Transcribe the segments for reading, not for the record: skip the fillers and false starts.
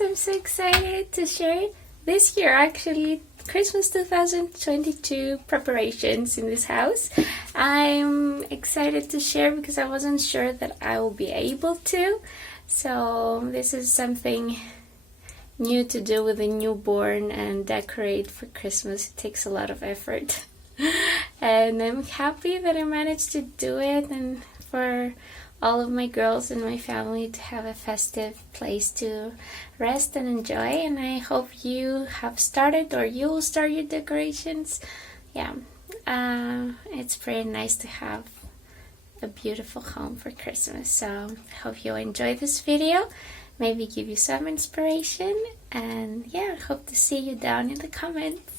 I'm so excited to share this year, actually, Christmas 2022 preparations in this house. I'm excited to share because I wasn't sure that I will be able to. So this is something new to do with a newborn and decorate for Christmas. It takes a lot of effort. And I'm happy that I managed to do it, and for all of my girls and my family to have a festive place to rest and enjoy. And I hope you have started or you will start your decorations. It's pretty nice to have a beautiful home for Christmas. So I hope you enjoy this video, maybe give you some inspiration, and yeah, hope to see you down in the comments.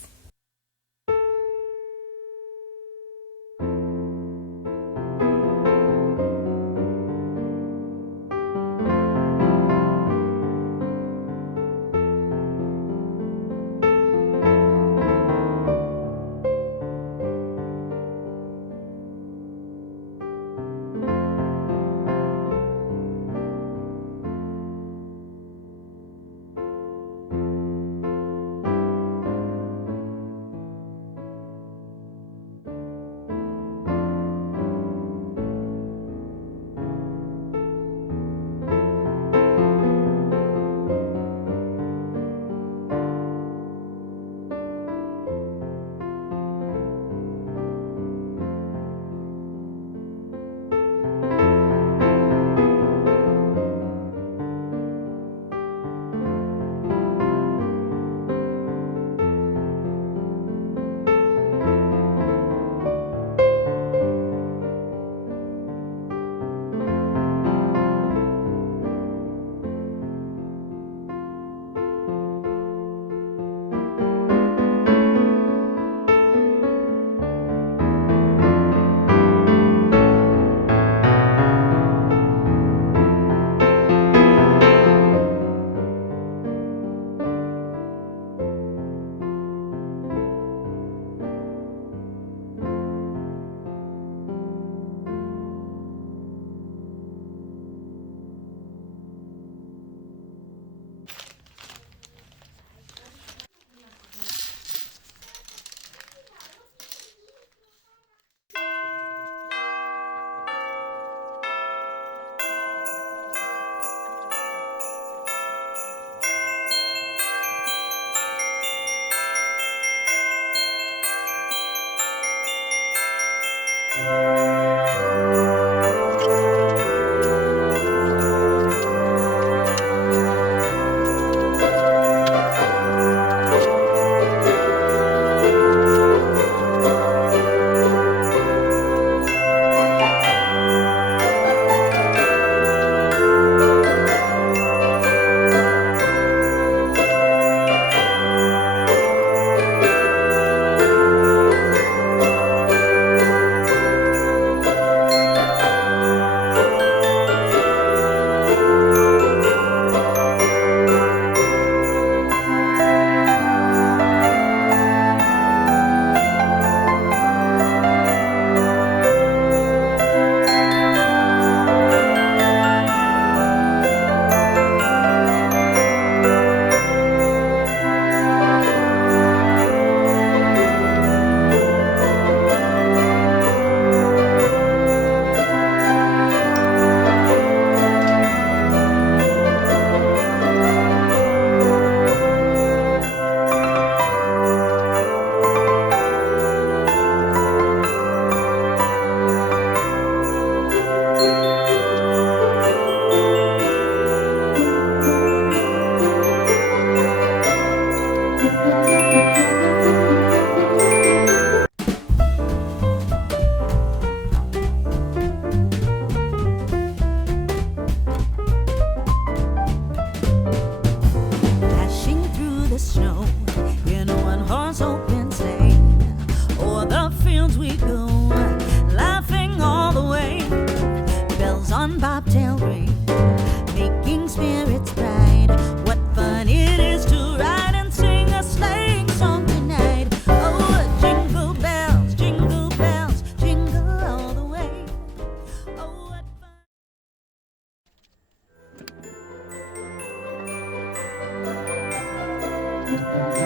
you.